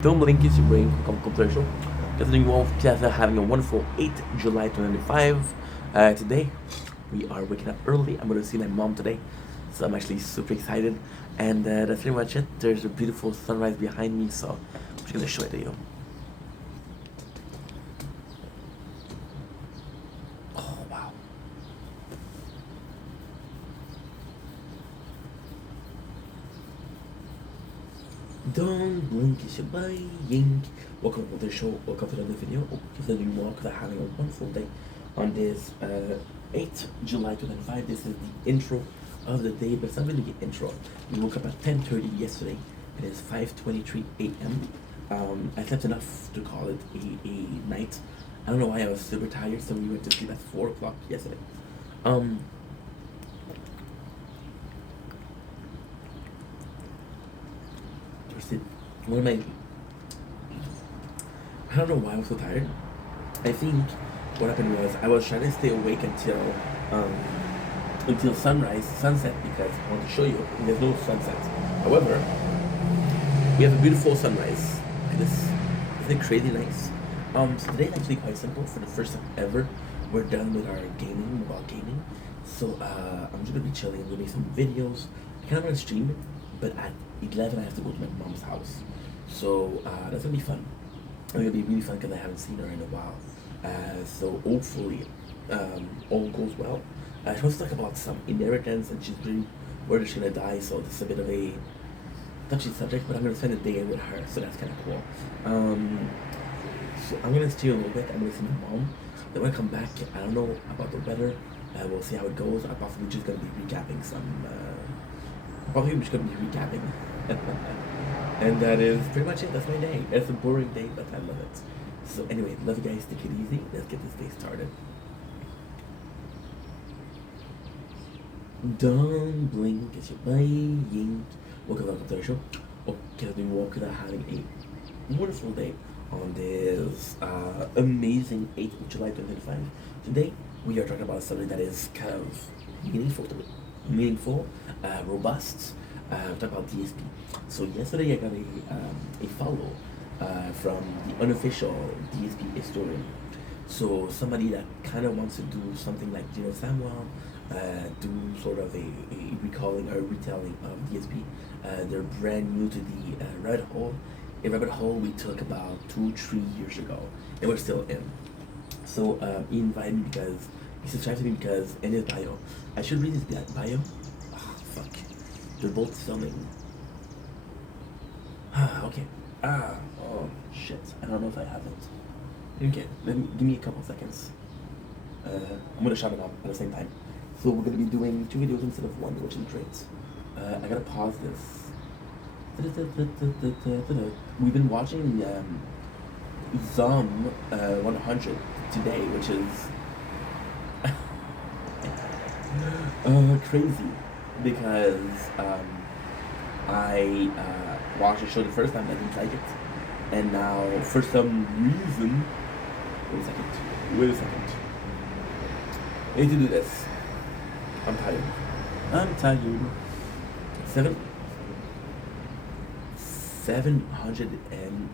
Don't blink, it's your brain. Welcome to the show. Just doing well, just having a wonderful 8th July 2025. Today, we are waking up early. I'm going to see my mom today, so I'm actually super excited. And that's pretty much it. There's a beautiful sunrise behind me, so I'm just going to show it to you. Oh, wow. Don't blink, it's your buying. Welcome to the show, welcome to the new video. Oh, just a new walk, because I'm having a wonderful day on this 8th July 2005. This is the intro of the day, but it's not really the intro. We woke up at 10:30 yesterday. It is 5:23 a.m. I slept enough to call it a night. I don't know why I was super tired, so we went to sleep at 4 o'clock yesterday. One of my, I don't know why I was so tired. I think what happened was I was trying to stay awake until sunset, because I want to show you there's no sunset. However, we have a beautiful sunrise. Like this, isn't it crazy nice? So today is actually quite simple. For the first time ever, we're done with our gaming, mobile gaming. So I'm just gonna be chilling. I'm gonna make some videos. I kind of want to stream it, but at 11 I have to go to my mom's house. So that's gonna be fun. It's gonna be really fun because I haven't seen her in a while. So hopefully all goes well. She wants to talk about some inheritance, and she's really worried she's gonna die. So this is a bit of a touchy subject, but I'm gonna spend a day with her, so that's kind of cool. So I'm gonna stay a little bit. I'm gonna see my mom. Then when I come back, I don't know about the weather. We'll see how it goes. I'm possibly just gonna be recapping some. Probably just gonna be recapping. And that is pretty much it. That's my day. It's a boring day, but I love it. So anyway, love you guys. Take it easy. Let's get this day started. Don't blink, it's your buying. Welcome to the show. Okay, I've been walking out having a wonderful day on this amazing 8th of July 2025. Today, we are talking about something that is kind of meaningful to me. Meaningful, robust. We're talking about DSP. So yesterday I got a follow from the unofficial DSP historian. So somebody that kind of wants to do something like Gino Samuel, do sort of a recalling or retelling of DSP. They're brand new to the rabbit hole. A rabbit hole we took about 2-3 years ago, and we're still in. So he invited me because he subscribed to me because in his bio, I should read his bio. Oh, fuck. They're both filming. Okay. Oh, shit. I don't know if I have it. Okay, give me a couple seconds. I'm gonna shut it up at the same time. So we're gonna be doing 2 videos instead of 1, which is great. I gotta pause this. We've been watching Zom 100 today, which is crazy, because I watched the show the first time, I didn't like it, and now for some reason, wait a second, I need to do this. I'm tired. 700 and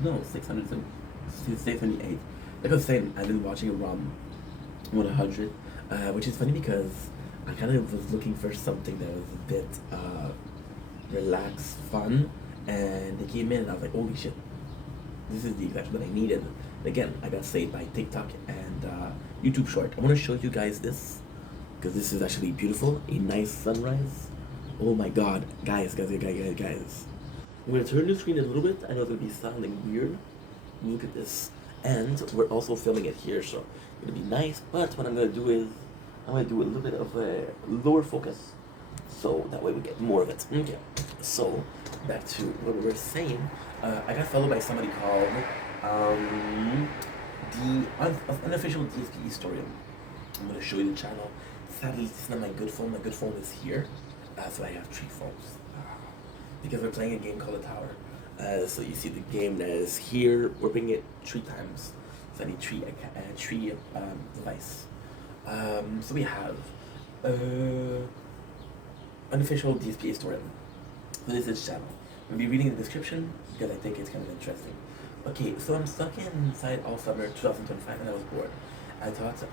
no 678. Like I was saying, I've been watching Rom 100, which is funny because I kind of was looking for something that was a bit relaxed, fun, and they came in and I was like, holy shit, this is the exact what I needed. Again, I got saved by TikTok and YouTube Short. I want to show you guys this because this is actually beautiful. A nice sunrise. Oh my god, guys. I'm gonna turn the screen a little bit. I know it's gonna be sounding weird. Look at this. And we're also filming it here, so it's gonna be nice. But what I'm gonna do is I'm gonna do a little bit of a lower focus, so that way we get more of it. Okay. So back to what we were saying. I got followed by somebody called the unofficial DSP historian. I'm gonna show you the channel. Sadly, this is not my good phone. My good phone is here, so I have 3 phones. Because we're playing a game called The Tower. So you see the game that is here. We're bringing it 3 times. So I need 3 device. So we have unofficial DSP historian. So this is his channel. We'll be reading the description. because I think it's kind of interesting. Okay, so I'm stuck inside all summer 2025 and I was bored.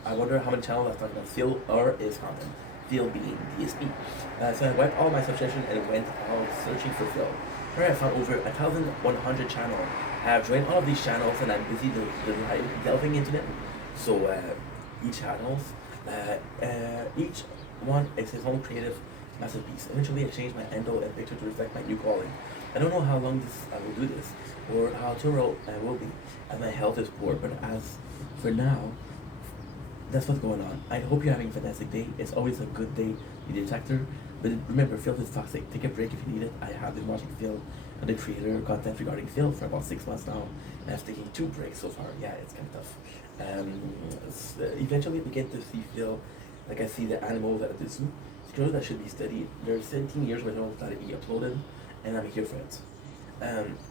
I wonder how many channels I was talking about Phil or is content. Phil being DSP. So I wiped all my subscription and went out searching for Phil. Here I found over 1,100 channels. I have joined all of these channels and I'm busy delving into them. So each one is his own creative masterpiece. Eventually I changed my handle and picture to reflect my new calling. I don't know how long I will do this, or how thorough I will be, as my health is poor, but as for now, that's what's going on. I hope you're having a fantastic day. It's always a good day with the detector. But remember, Phil is toxic. Take a break if you need it. I have been watching Phil and the creator content regarding Phil for about 6 months now. And I've taken 2 breaks so far. Yeah, it's kind of tough. Eventually I begin to see Phil like I see the animals at the zoo. It's clear that should be studied. There's 17 years where that he uploaded, and I'm here for it.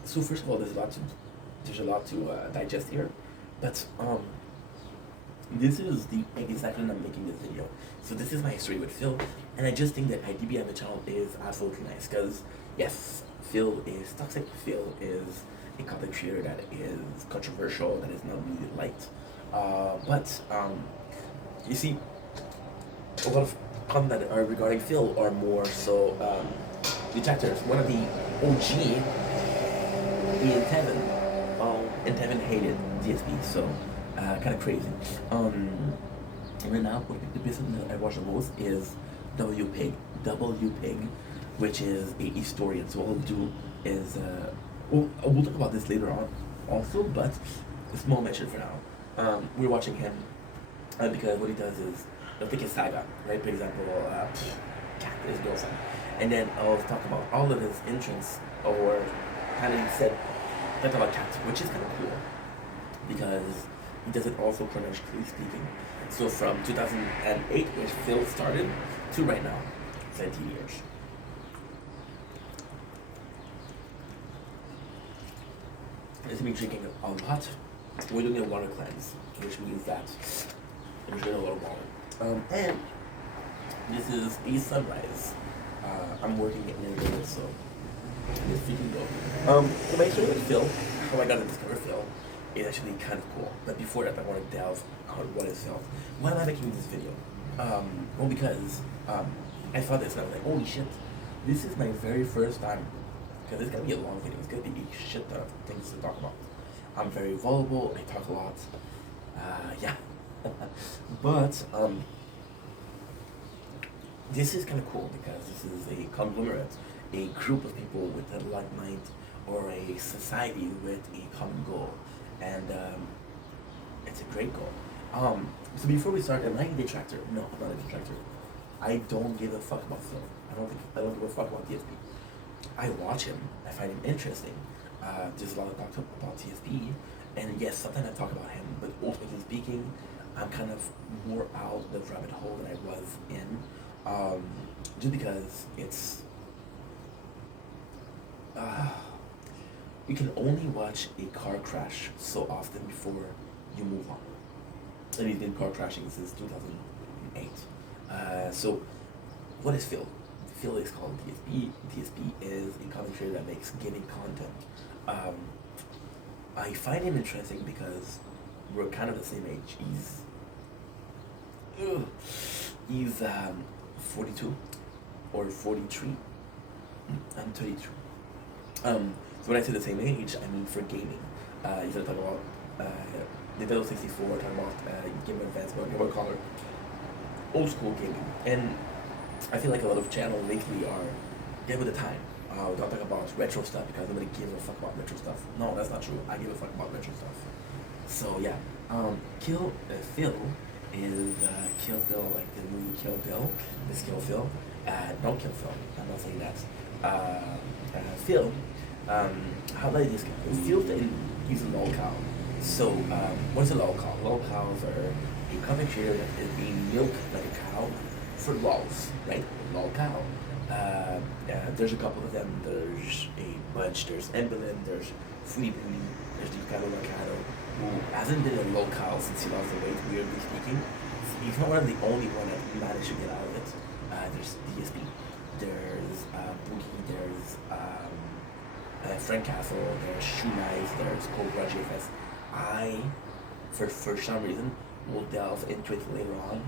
So first of all, there's a lot to digest here, but this is the exact reason I'm making this video. So this is my history with Phil, and I just think that IDB on the channel is absolutely nice, because yes, Phil is toxic, Phil is a content creator that is controversial, that is not really liked, but you see, a lot of content that are regarding Phil are more so detractors. One of the OG is Tevin, and Tevin hated DSP, so kind of crazy. Right now, the business that I watch the most is W Pig, which is a historian. So what we'll do is, we'll talk about this later on also, but a small mention for now. We're watching him because what he does is, he'll take a saga, right? For example, Cat is girlfriend. And then I'll talk about all of his entrance, or kind of talk about Cat, which is kind of cool, because he does it also chronologically speaking. So from 2008, which Phil started, to right now, 17 years. I've been drinking a lot. We're doing a water cleanse, which means that I'm drinking a lot of water. And this is a sunrise. I'm working in a minute, so it's freaking dope. So my story with Phil, how I got to discover Phil, is actually kind of cool. But before that, I want to delve on what is Phil. Why am I making this video? Well, because I saw this and I was like, holy shit, this is my very first time. Because it's gonna be a long video. It's gonna be a shit ton of things to talk about. I'm very vulnerable. I talk a lot. Yeah. But this is kind of cool because this is a conglomerate, a group of people with a like mind, or a society with a common goal, and it's a great goal. So before we start, am I a detractor? No, I'm not a detractor. I don't give a fuck about Phil. I don't give a fuck about TSP. I watch him. I find him interesting. There's a lot of talk about TSP, and yes, sometimes I talk about him. But ultimately speaking, I'm kind of more out the rabbit hole than I was in, just because it's you can only watch a car crash so often before you move on. And he's been car crashing since 2008. So, what is Phil? Phil is called DSP. DSP is a content creator that makes gaming content. I find him interesting because we're kind of the same age. He's 42 or 43. I'm 32. So when I say the same age, I mean for gaming. He's gonna talk about Nintendo 64, talking about Game Boy Advance, Game Boy Color, old school gaming. And I feel like a lot of channels lately are get with the time. Don't talk about retro stuff because nobody gives a fuck about retro stuff. No, that's not true. I give a fuck about retro stuff. So yeah, Phil is Kill Phil, like the movie Kill Bill. This Kill Phil. Don't Kill Phil. I'm not saying that. Phil, how like this guy? Phil, he's a lolcow. So what is a lolcow? Lolcows are a content creator that is being milked like a cow for lols, right? Lolcow. There's a couple of them. There's a bunch. There's Emblem. There's Foodie Booty. There's Ricardo Mercado, who hasn't been a lolcow since he lost the weight, weirdly speaking. He's not one of the only one that managed to get out of it. There's DSP. There's Boogie. There's Frank Castle, there's Shoe Knives, there's Cobra JFS. I, for some reason, will delve into it later on.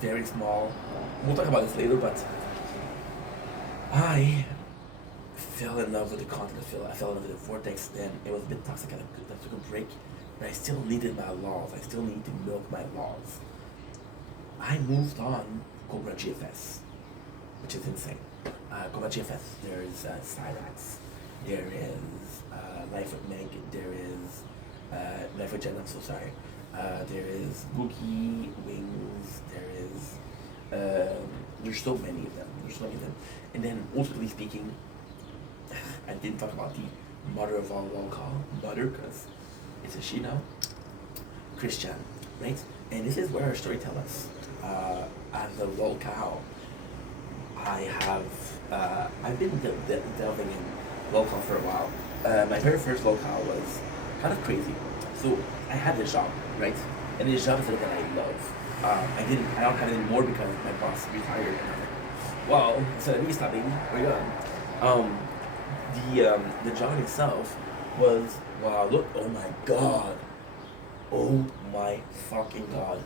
Very small. We'll talk about this later, but I fell in love with the content. I fell in love with the vortex. Then it was a bit toxic. I took a break, but I still needed my laws. I still need to milk my laws. I moved on Cobra GFS, which is insane. Cobra GFS, there is Cyrax, there is Life with Meg, there is Life with Jen, I'm so sorry. There is Boogie, Wings, there's so many of them. And then, ultimately speaking, I didn't talk about the mother of all roll call, mother, because it's a she now, Christian, right? And this is where her story tells us. As a roll cow, I've been delving in roll call for a while. My very first roll call was kind of crazy. So I had this job, right? And this job is something that I love. I don't have it anymore because my boss retired, and I was like, well, so let me stop, baby. We're done. The job itself was, wow, look, oh my god. Oh my fucking god.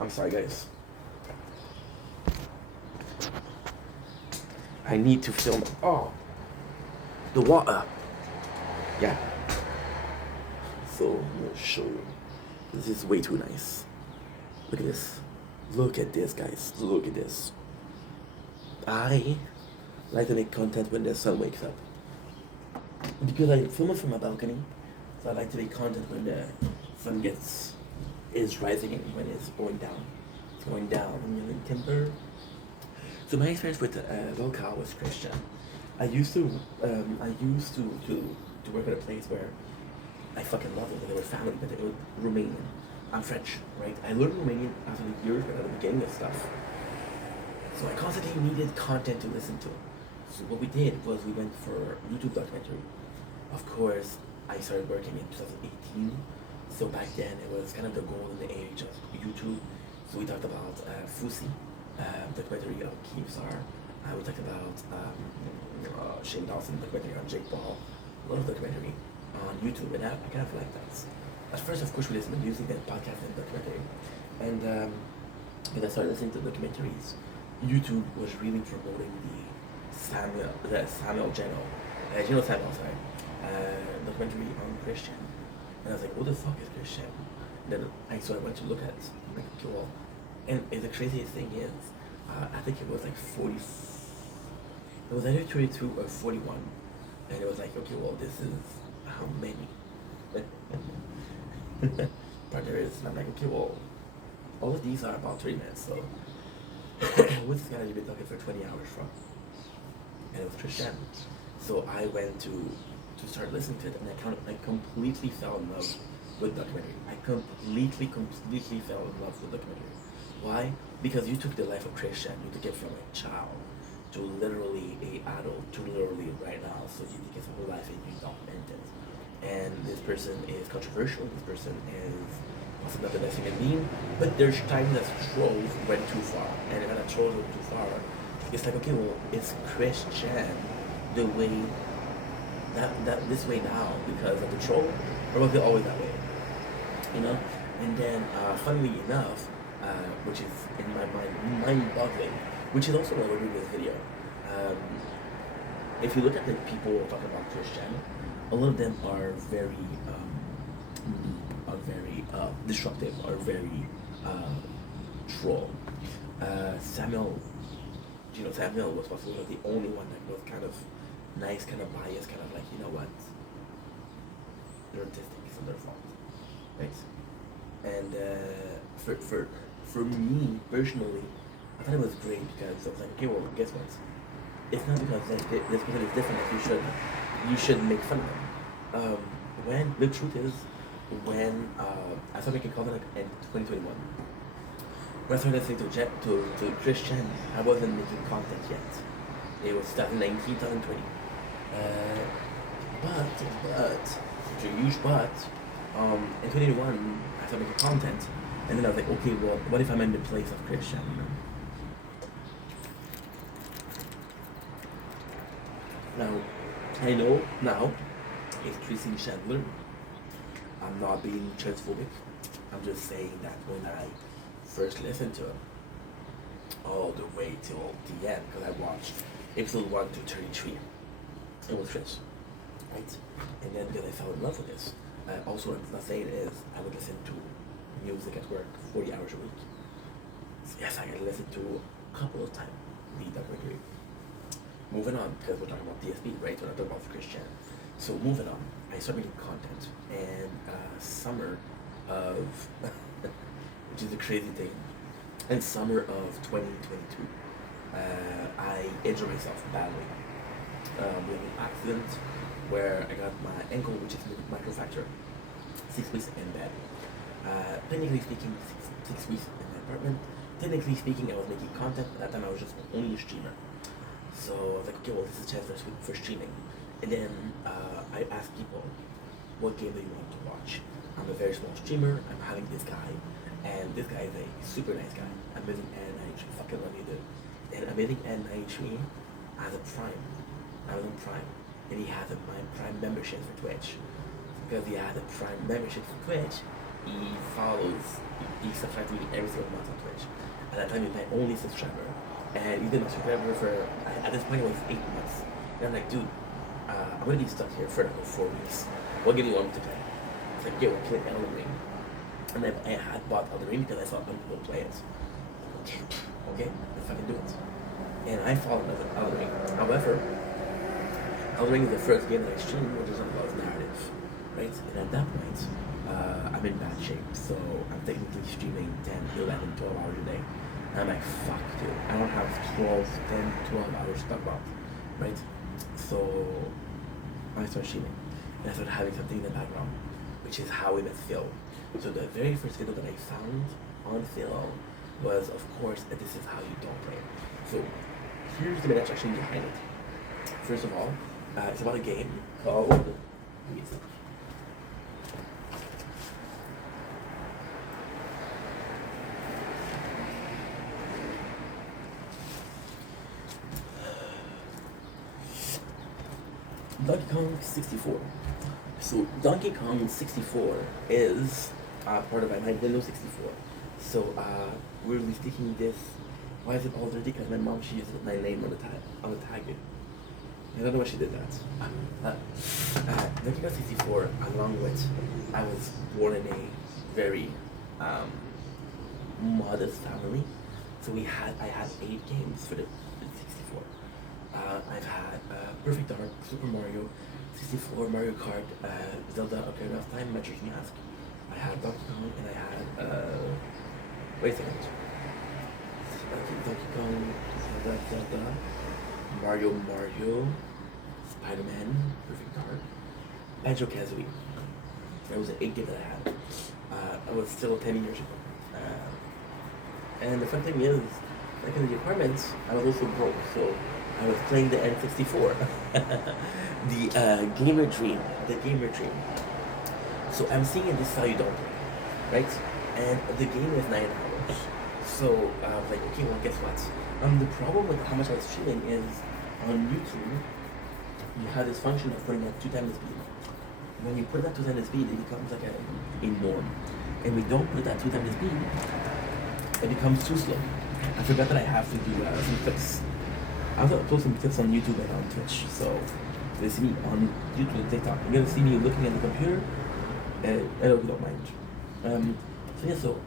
I'm sorry, guys. I need to film. Oh, the water. Yeah. So I'm gonna show you. This is way too nice. Look at this. Look at this, guys. Look at this. I like to make content when the sun wakes up. Because I film it from my balcony, so I like to make content when the sun is rising and when it's going down. It's going down in timber. So my experience with roll call was Christian. I used to work at a place where I fucking loved it. They were family, but they were Romanian. I'm French, right? I learned Romanian after the years, but at the beginning of stuff. So I constantly needed content to listen to. So what we did was we went for YouTube documentary. Of course, I started working in 2018. So back then it was kind of the golden age of YouTube. So we talked about Fusi, documentary of Keemstar. We talked about Shane Dawson documentary on Jake Paul. A lot of documentary on YouTube, and I kind of like that. At first, of course, we listened to music, then podcast, and documentary. And when I started listening to documentaries, YouTube was really promoting the Samuel Geno, sorry, documentary on Christian. And I was like, what the fuck is Christian? And then I went to look at it. I'm like, okay, well, and the craziest thing is, I think it was like 40, it was either 32 or 41. And it was like, okay, well, this is how many? Partner is, and I'm like, okay, well, all of these are about 3 minutes, so what's this guy you've been talking for 20 hours from? And it was Christian. So I went to start listening to it, and I completely fell in love with documentary. I completely fell in love with documentary. Why? Because you took the life of Christian, you took it from a child to literally a adult to literally right now. So you take his whole life and you document it. And this person is controversial, this person is also not the best human being, but there's times that trolls went too far. And when that trolls went too far, it's like, okay, well, it's Christian the way that this way now because of the troll, or was it always that way? You know? And then funnily enough, which is in my mind mind-boggling, which is also why we're doing this video. If you look at the people talking about Christian, a lot of them are very destructive, are very troll. Samuel was possibly the only one that was kind of nice, kind of biased, kind of like, you know what, they're autistic, it's not their fault, right? And for me personally, I thought it was great because I was like, okay, well, guess what? It's not because like this person is different that you should make fun of them. When the truth is, when I started making content in 2021, when I started listening to Christian, I wasn't making content yet. It was 2019, 2020. But huge but, in 2021, I started making content, and then I was like, okay, well, what if I'm in the place of Christian? You know? I know now it's Tracy Chandler. I'm not being transphobic. I'm just saying that when I first listened to it, all the way till the end, because I watched episode 1 to 33. It was Trish, right? And then because I fell in love with this. Also, I'm not saying is I would listen to music at work 40 hours a week. So yes, I can listen to a couple of times the documentary. Moving on, because we're talking about DSP, right? We're not talking about Christian. So moving on, I started making content, and summer of, which is a crazy thing, in summer of 2022, I injured myself badly with an accident where I got my ankle, which is microfracture, 6 weeks in bed. Technically speaking, six weeks in my apartment. Technically speaking, I was making content. At that time, I was just only a streamer. So I was like, okay, well, this is a chance for streaming. And then I asked people, what game do you want to watch? I'm a very small streamer. I'm having this guy, and this guy is a super nice guy. Amazing N93, fucking love you, dude. And Amazing N93 has a Prime, Amazon Prime, and he has a Prime membership for Twitch. Because he has a Prime membership for Twitch, he subscribes to me every single month on Twitch. At that time, he's my only subscriber. And he's been my subscriber for, at this point, it was 8 months. And I'm like, dude, I'm gonna be stuck here for another 4 weeks. What game do you want me to play? It's like, yo, play Elden Ring. And then I had bought Elden Ring because I saw other people play it. Okay, let's fucking do it. And I fall in love with Elden Ring. However, Elden Ring is the first game that I streamed where there's not a lot of narrative, right? And at that point, I'm in bad shape. So I'm technically streaming 10, 11, 12 hours a day. And I'm like, fuck, dude, I don't have 10, 12 hours to talk about, right? So I started streaming, and I started having something in the background, which is how we met Phil. So the very first video that I found on Phil was, of course, This Is How You Don't Play. So here's the introduction behind it. First of all, it's about a game called, Donkey Kong 64. So Donkey Kong 64 is part of my Nintendo 64. So weirdly speaking, this, why is it all dirty? Because my mom, she used my name on the tag. I don't know why she did that. Donkey Kong 64, along with, I was born in a very modest family. So I had 8 games for the 64. I've had Perfect Dark, Super Mario, 64, Mario Kart, Zelda, Ocarina of Time, Majora's Mask. I had Donkey Kong, and I had, wait a second. Donkey Kong, Zelda, Mario, Spider-Man, Perfect Dark, Banjo-Kazooie. That was an 8 game that I had. I was still 10 years ago. And the fun thing is, like in the apartments, I was also broke, so I was playing the N64, the gamer dream. So I'm seeing This Is How You Don't Play, right? And the game is 9 hours. So I was like, okay, well, guess what? The problem with how much I was streaming is on YouTube, you have this function of putting at 2 times the speed. When you put that 2 times the speed, it becomes like a norm. And we don't put that 2 times the speed, it becomes too slow. I forgot that I have to do some clips. I'll upload some clips on YouTube and on Twitch, so they see me on YouTube and TikTok. You're gonna see me looking at the computer, and I hope you don't mind. So yeah, so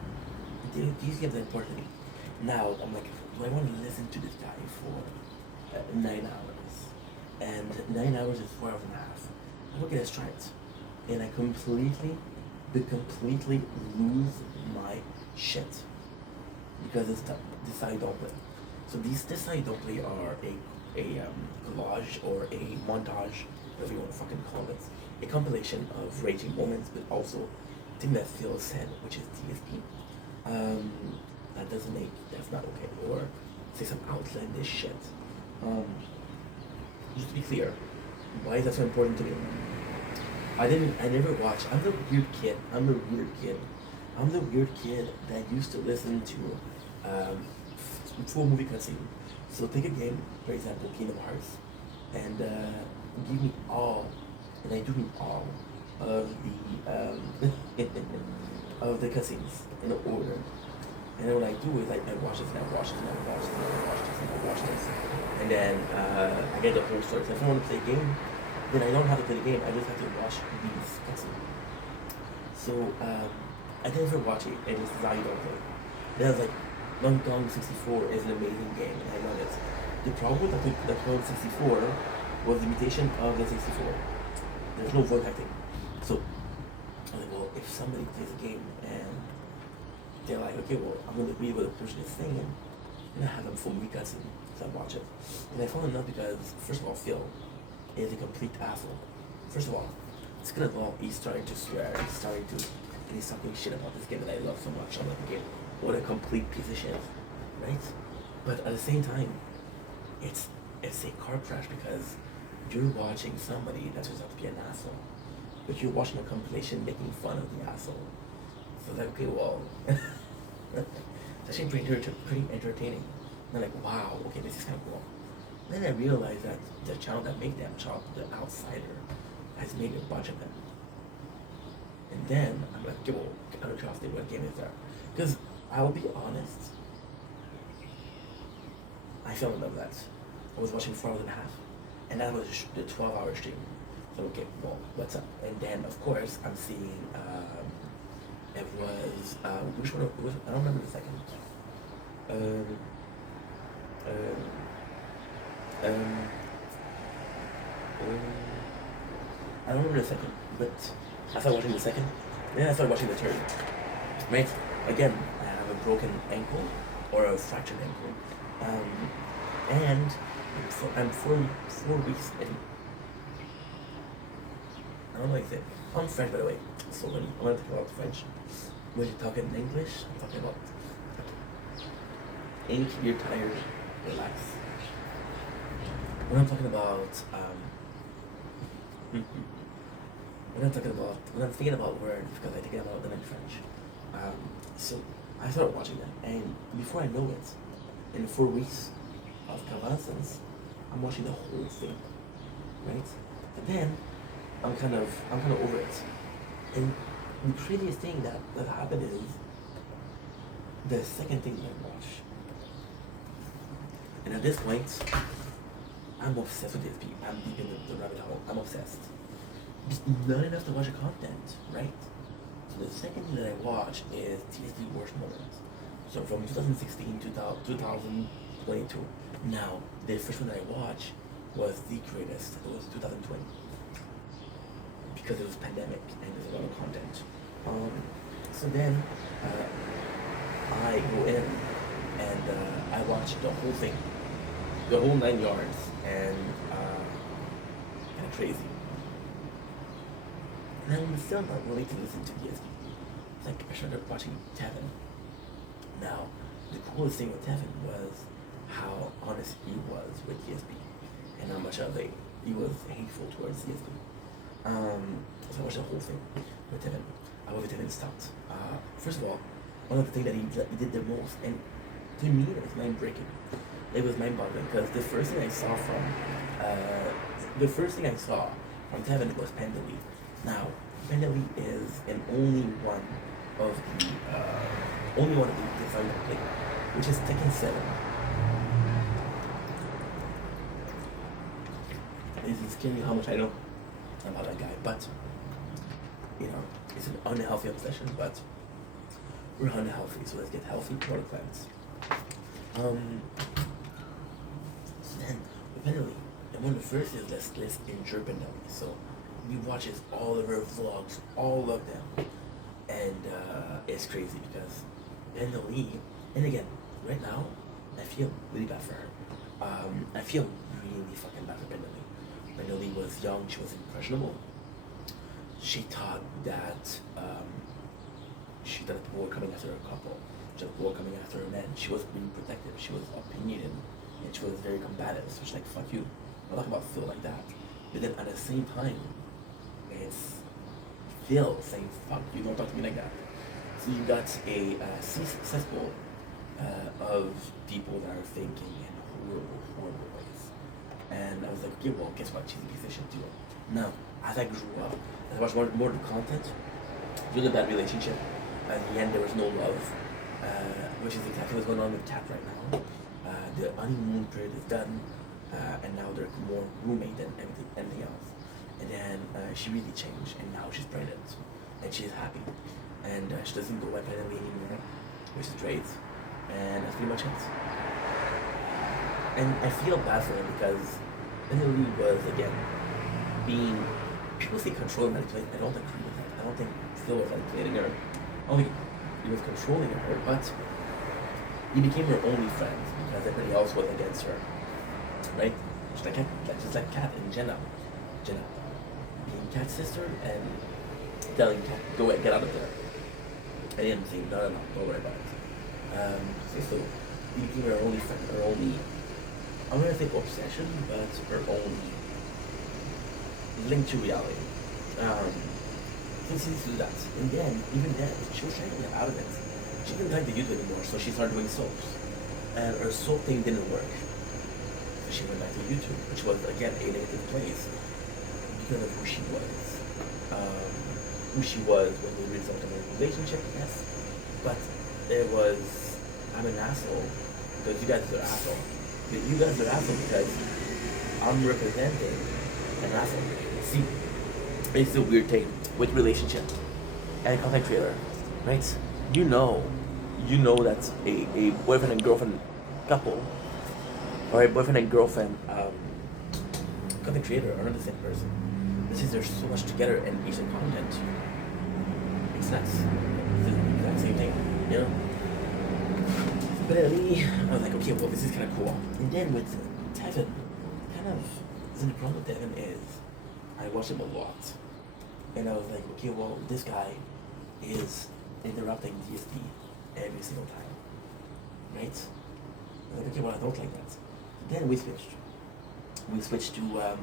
these games are important to me. Now I'm like, do I want to listen to this guy for 9 hours? And 9 hours is 4 hours and a half. I look at his stripes, and I completely lose my shit because it's This Is How You Don't Play. So This Is How You Don't Play are a collage or a montage, whatever you want to fucking call it, a compilation of raging moments, but also thing that Phil said, which is DSP. That's not okay, or say some outlandish shit. Just to be clear, why is that so important to me? I never watched. I'm the weird kid that used to listen to full movie cutscene. So take a game, for example, Kingdom Hearts, and give me all, and I do mean all, of of the cutscenes in order. And then what I do is I watch this and I watch this and I watch this and I watch this and I watch this. And then I get the whole story. So if I want to play a game, then I don't have to play the game. I just have to watch these cutscenes. So I never watch it. I just how you don't play. Then I was like, Donkey Kong 64 is an amazing game, and I love it. The problem with the Kong 64 was the limitation of the 64. There's no voice acting. So I was like, well, if somebody plays a game and they're like, okay, well, I'm going to read what the person is saying, and I have them full movie cutscene, so I watch it. And I fall in love because, first of all, Phil is a complete asshole. First of all, second of all, he's starting to swear, and he's talking shit about this game that I love so much. I'm like, okay, what a complete piece of shit, right? But at the same time, it's a car crash because you're watching somebody that turns out to be an asshole, but you're watching a compilation making fun of the asshole. So like, okay, well, it's actually pretty entertaining. And I'm like, wow, okay, this is kind of cool. Then I realized that the channel that made them, Child the Outsider, has made a bunch of them. And then I'm like, okay, well, out of curiosity, what game is there? Because I will be honest, I fell in love with that. I was watching 4 hours and a half, and that was the 12-hour stream. So okay, well, what's up? And then of course I'm seeing it was which one? It was, I don't remember the second. Um, um, um, I don't remember the second, but I started watching the second. Then I started watching the third. Right? Again, I have a broken ankle or a fractured ankle, and I'm 4 weeks in. I don't know what you say. I'm French, by the way. So when I talk about French, when you talk in English, I'm talking about ink, you're tired, relax. When I'm talking about when I'm thinking about words, because I think about them in French. So I started watching them, and before I know it, in 4 weeks of convalescence, I'm watching the whole thing, right? But then I'm kind of over it. And the craziest thing that happened is the second thing that I watched. And at this point, I'm obsessed with TSP. I'm deep in the rabbit hole. I'm obsessed. Just not enough to watch the content, right? So the second thing that I watch is TSP Worst Moments. So from 2016 to 2022. Now, the first one that I watched was the greatest. It was 2020. Because it was pandemic and there's a lot of content. So then I go in and I watch the whole thing, the whole 9 yards, and kind of crazy. And I'm still not willing to listen to DSP. It's like I started watching Tevin. Now, the coolest thing with Tevin was how honest he was with DSP and how much of he was hateful towards DSP. So I watched the whole thing with Tevin. I love it Tevin stopped. First of all, one of the things that he did the most, and to me it was mind breaking. It was mind boggling because the first thing I saw from Tevin was Pendley. Now, Pendley is an only one of the design I played, which is Tekken 7. This is scary how much I know about that guy, but you know, it's an unhealthy obsession, but we're unhealthy, so let's get healthy prototypes. So then, Pendley, and one of the first is let's injure Pendley. So we watches all of her vlogs, all of them, and it's crazy because Pendley, and again, right now, I feel really bad for her. I feel really fucking bad for Pendley. Pendley was young, she was impressionable. She thought that people were coming after her couple. She thought people were coming after her men. She was being protective. She was opinionated, and she was very combative. So she's like, "Fuck you." I'm not talking about Phil like that. But then at the same time, it's Phil saying, "Fuck you, don't talk to me like that." So you got a cesspool of people that are thinking in horrible, horrible ways. And I was like, okay, well, guess what? She's a piece of shit too. Now, as I grew up, as I watched more of the content, really bad relationship. At the end, there was no love, which is exactly what's going on with Kat right now. The honeymoon period is done, and now they're more roommate than anything else. And then she really changed, and now she's pregnant, and she's happy, and she doesn't go by pregnant anymore, which is great, and that's pretty much it. And I feel bad for her because Emily was again being people say control and manipulate. I don't agree with that. I don't think Phil was manipulating her. I don't think he was controlling her, but he became her only friend because everybody else was against her. Right? Just like Kat and Jenna. Jenna being Kat's sister and telling Kat, go away, get out of there. I didn't say no, don't worry about it. So he became her only friend, her only I'm gonna think obsession, but her only link to reality. Continues to do that. And then, even then, she was trying to get out of it. She didn't like the YouTube anymore, so she started doing soaps. And her soap thing didn't work. So she went back to YouTube, which was, again, a negative place because of who she was. Who she was when we resulted in a relationship, yes. But it was, I'm an asshole because you guys are asshole. You guys are asshole because I'm representing an asshole. See, it's a weird thing with relationship and content creator, right? You know that a boyfriend and girlfriend couple or a boyfriend and girlfriend content creator are not the same person. This is there's so much together in each content. It's nuts. It's the exact same thing, you know? But at least I was like, okay, well, this is kind of cool. And then with Tevin, the problem with Tevin is I watch him a lot. And I was like, okay, well, this guy is interrupting DSP every single time. Right? I was like, okay, well, I don't like that. Then we switched. We switched to, and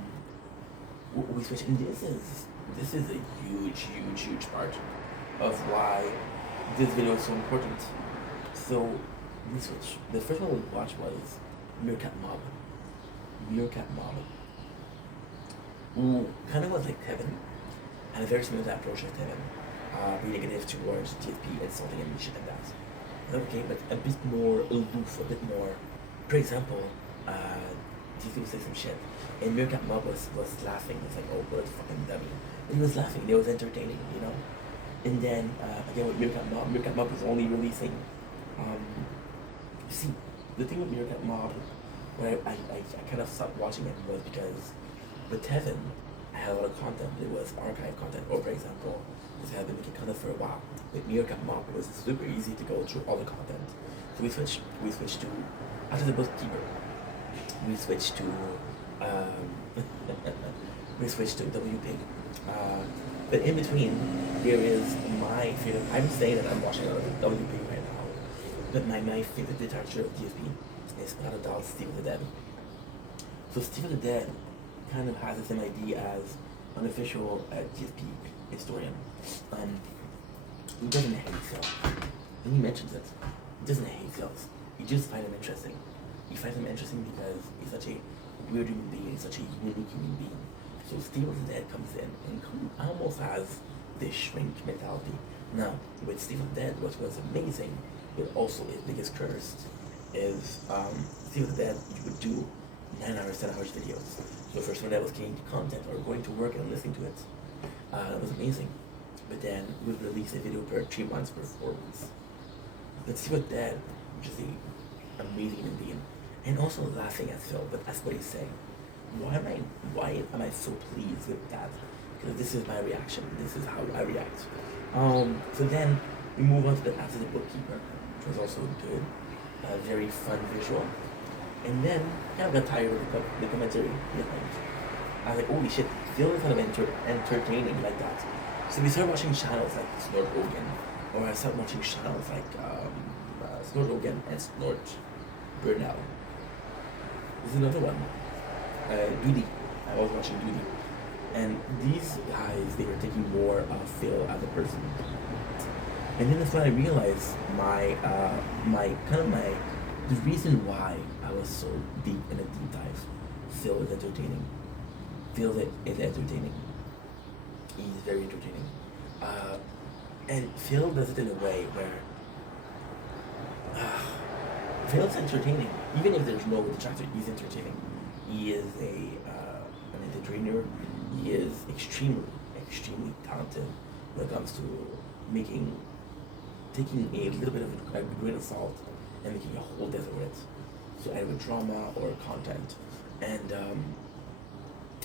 this is a huge part of why this video is so important. So, we switched. The first one we watched was Meerkat Mob. Who kind of was like Tevin, and a very similar approach as Tevin, being negative towards TFP, insulting and shit like that. Okay, but a bit more aloof, a bit more. For example, TFP would say some shit, and Meerkat Mob was laughing. It's like, oh, what a fucking dummy. And he was laughing. It was entertaining, you know. And then again with Meerkat Mob was only releasing. You see, the thing with Meerkat Mob, where I kind of stopped watching it was because with Tevin, I had a lot of content. It was archive content, or for example, this had been making content for a while. With Meerkat Mob, it was super easy to go through all the content. So we switched to after the bookkeeper. We switched to WPig. But in between, there is my favorite. I'm saying that I'm watching a lot of WPig right now. But my favorite literature of DSP is not a doubt Steve the Dead. So Steve the Dead kind of has the same idea as an official DSP historian. He doesn't hate sales. And he mentions it. He doesn't hate sales. He just finds him interesting. He finds him interesting because he's such a weird human being, he's such a unique human being. So Steve the Dead comes in and almost has this shrink mentality. Now, with Steve the Dead, what was amazing, but also his biggest curse is Steve the Dead, you would do 9 hours, 10 hours videos. So for someone that was getting content or going to work and listening to it, it was amazing. But then we would release a video per 3 months, per 4 months. But Steve the Dead, which is an amazing human being, and also laughing at Phil, but that's what he's saying. Why am I so pleased with that? Because this is my reaction. This is how I react. So then we move on to the After the Bookkeeper, which was also good, very fun visual. And then kind of got tired of the commentary behind. I was like, holy shit, Phil is kind of entertaining like that. So we started watching channels like Snort Ogan, or I started watching channels like Snort Ogan and Snort Burnell. This is another one. Doody. I was watching Doody. And these guys, they were taking more of Phil as a person. And then that's when I realized the reason why I was so deep in a deep dive Phil is entertaining. Phil is entertaining. He's very entertaining. Uh, and Phil does it in a way where Phil's entertaining. Even if there's no detractor, he's entertaining. He is an entertainer. He is extremely talented when it comes to making, taking a little bit of a grain of salt and making a whole desert with it. So either with drama or content. And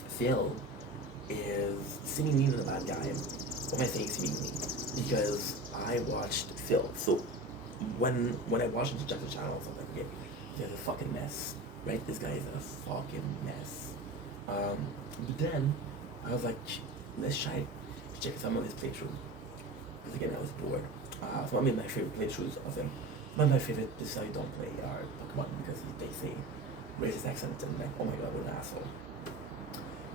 Phil is seemingly the bad guy. Why am I saying seemingly? Because I watched Phil. So when I watched him to check the channels, I'm like, yeah, he's a fucking mess, right? This guy is a fucking mess. But then I was like, let's try to check some of his playthrough. Because again, I was bored. So one of my favorite playthroughs of him. One of my favorite is how you don't play are Pokemon because they say racist accent and like, oh my god, what an asshole.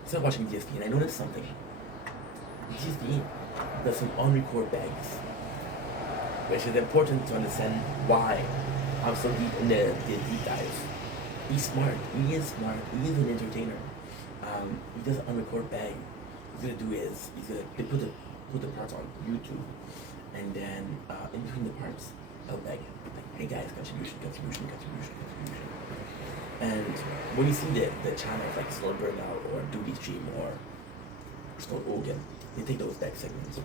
I started watching DSP and I noticed something. DSP does some on-record bags, which is important to understand why I'm so deep in the deep dive. He's smart. He is smart. He is an entertainer. He does an on-record bag. What he's gonna do is he's gonna put the parts on YouTube, and then in between the parts, I'll beg like, hey guys, contribution. And when you see the channels like Slow Burnout or Duty Stream or Scott Ogan, they take those back segments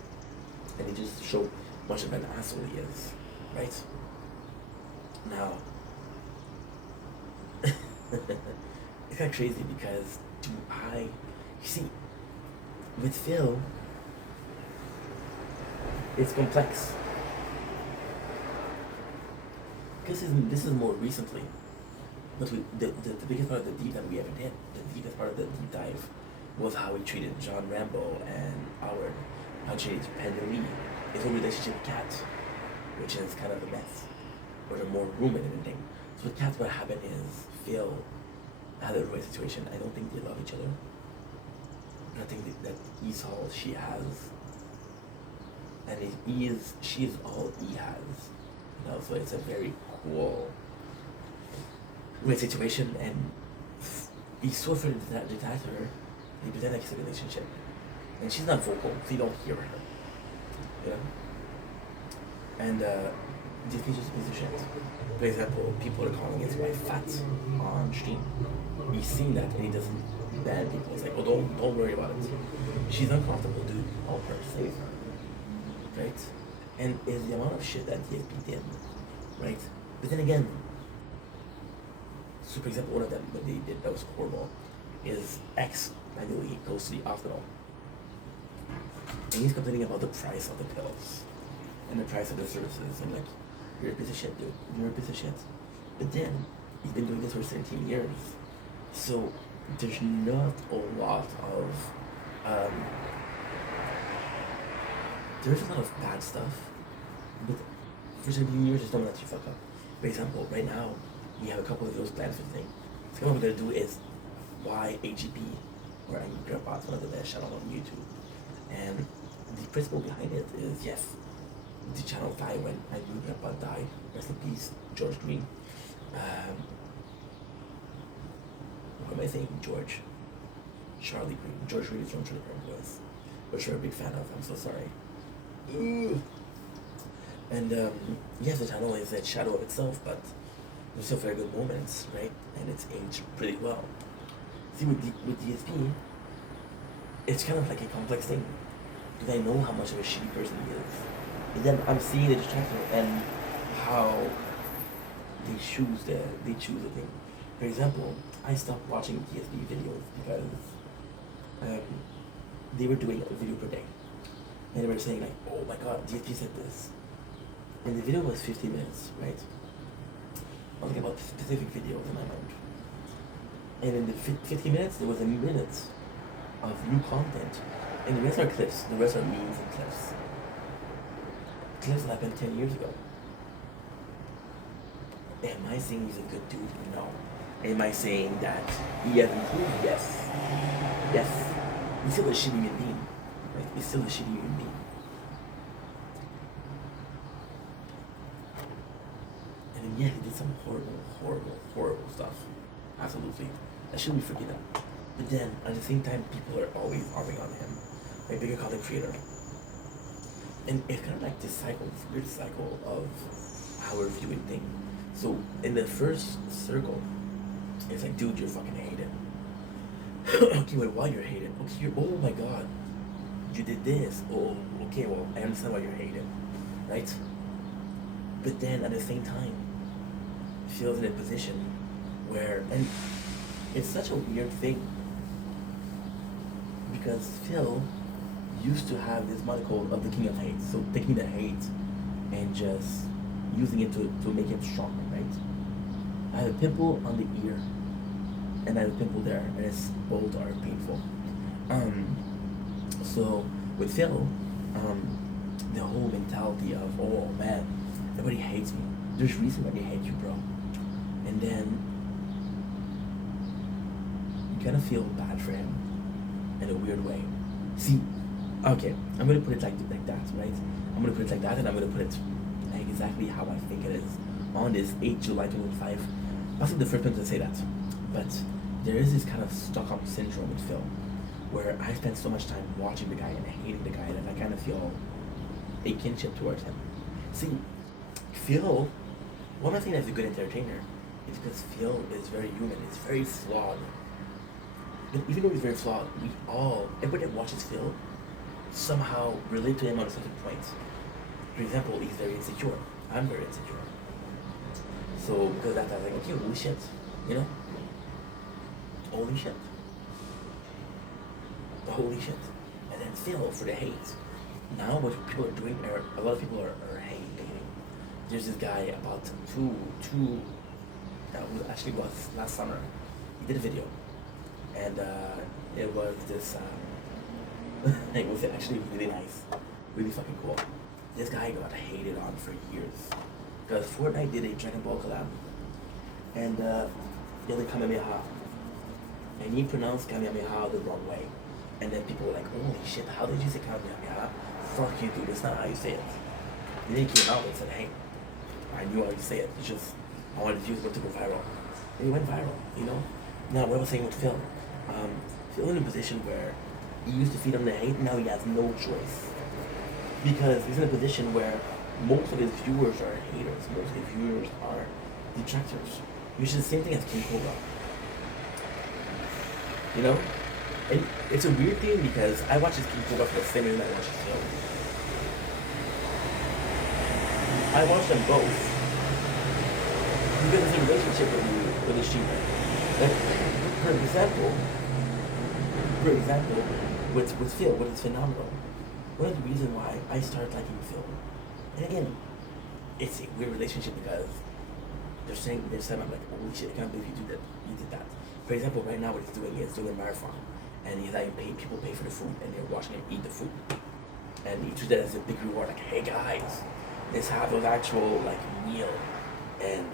and they just show much of an asshole he is, right? Now, it's kind of crazy because you see, with Phil, it's complex. Because this is more recently, but the biggest part of the deep dive we ever did, the deepest part of the deep dive, was how he treated John Rambo and Howard, how he treated Panda Lee, his whole relationship with Kat, which is kind of a mess, or they're more room and everything. So with Kat, what happened is Phil had a romantic situation. I don't think they love each other. I think that he's all she has, and she is all he has. You know, so it's a very cool situation, and he's so afraid to detach her. He pretend like it's a relationship, and she's not vocal, so you don't hear her. You know, and Disney's just a piece of shit. For example, people are calling his wife fat on stream. He's seen that, and he doesn't ban people. He's like, oh, don't worry about it. She's uncomfortable, dude. Help her, save her, right? And is the amount of shit that DSP did, right? But then again, so for example, one of them, what they did that was horrible, is X manually goes to the hospital. And he's complaining about the price of the pills and the price of the services. And like, you're a piece of shit, dude. You're a piece of shit. But then, he's been doing this for 17 years. So, there's not a lot of, there's a lot of bad stuff. But for 17 years, just don't let you fuck up. For example, right now, we have a couple of those plans for the thing. So what we're gonna do is why AGP, or Angry Grandpa, is one of the best channels on YouTube. And the principle behind it is, yes, the channel died when Angry Grandpa died. Rest in peace, George Green. What am I saying? Charlie Green. George Green is from Charlie Green Boys, which you're a big fan of. I'm so sorry. And yes, the channel is a shadow of itself, but there's still very good moments, right? And it's aged pretty well. See, with DSP, it's kind of like a complex thing. Because I know how much of a shitty person he is. And then I'm seeing the detractor and how they choose the thing. For example, I stopped watching DSP videos because they were doing a video per day. And they were saying like, oh my god, DSP said this. And the video was 50 minutes, right? I'm thinking about specific videos in my mind. And in the 50 minutes, there was a minute of new content. And the rest are clips. The rest are memes and clips. Clips that happened 10 years ago. Am I saying he's a good dude? No. Am I saying that he has improved? Yes. Yes. He's still a shitty human being. Right? He's still a shitty human being. And then, yeah, he did some horrible stuff. Absolutely. I shouldn't be freaking out. But then at the same time, people are always arguing on him, like bigger content creator, and it's kind of like this cycle, this weird cycle of how we're viewing things. So in the first circle, it's like, dude, you're fucking hated. Okay, wait, why you're hated? Okay, you're, oh my god, you did this. Oh, okay, well, I understand why you're hated, right? But then at the same time, Phil's in a position where, and it's such a weird thing, because Phil used to have this moniker of the king of hate. So taking the hate and just using it to make him stronger, right? I have a pimple on the ear, and I have a pimple there, and it's both are painful. So with Phil, the whole mentality of, oh man, everybody hates me. There's reason why they hate you, bro. And then you kind of feel bad for him in a weird way. See, okay, I'm gonna put it like that, right? I'm gonna put it like that, and I'm gonna put it like exactly how I think it is on this 8 July 2005. I wasn't the first person to say that, but there is this kind of Stockholm syndrome with Phil, where I spent so much time watching the guy and hating the guy that I kind of feel a kinship towards him. See, Phil, one of the things that's a good entertainer is because Phil is very human, it's very flawed. But even though he's very flawed, everybody that watches Phil somehow relate to him on a certain point. For example, he's very insecure. I'm very insecure. So because of that, I was like, okay, holy shit, you know? Holy shit. Holy shit. And then Phil, for the hate. Now what people are doing, a lot of people are hate baiting. There's this guy about actually was last summer. He did a video. And it was this, it was actually really nice, really fucking cool. This guy got hated on for years because Fortnite did a Dragon Ball collab, and he had Kamehameha, and he pronounced Kamehameha the wrong way, and then people were like, "Holy shit! How did you say Kamehameha? Fuck you, dude! That's not how you say it." And then he came out and said, "Hey, I knew how you say it. It's just I wanted to use it to go viral." And he went viral, you know. Now what I was saying with Phil. Phil in a position where he used to feed on the hate, now he has no choice. Because he's in a position where most of his viewers are haters, most of his viewers are detractors. Which is the same thing as King Cobra. You know? And it's a weird thing because I watch his King Cobra for the same reason I watch his Phil. I watch them both because it's a relationship with the streamer. Like, for example, with Phil, what is phenomenal, one of the reasons why I started liking Phil, and again, it's a weird relationship because they're saying, I'm like, holy shit, I can't believe you did that. For example, right now what he's doing is doing a marathon, and he's like, people pay for the food, and they're watching him eat the food. And he treats that as a big reward, like, hey guys, let's have an actual, like, meal, and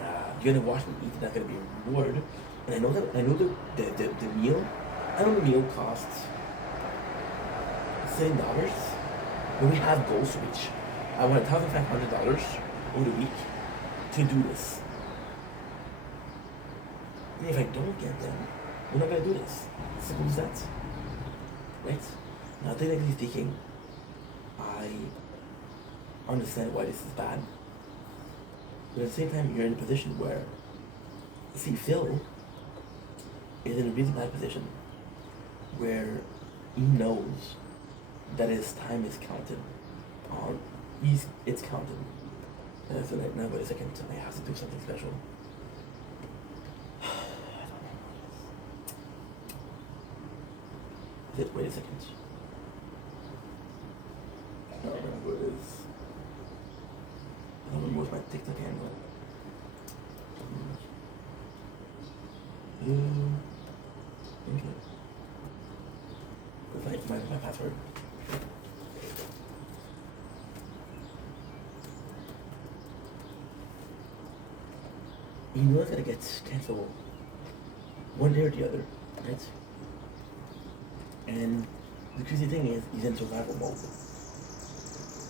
you're gonna watch me eat, and that's gonna be a reward. And I know the meal, I know the meal costs $7, but we have goals to reach. I want $1,500 over the week to do this. And if I don't get them, we're not gonna do this. Simple as that. Right? Now, technically speaking, I understand why this is bad. But at the same time, you're in a position where, see, Phil is in a really bad position where he knows that his time is counted. It's counted. And so like, now wait a second, I have to do something special. Wait a second. I don't remember what it is. I don't remember what's my TikTok handle. Okay. It's like my password. You know it's gonna get canceled one day or the other, right? And the crazy thing is, he's in survival mode.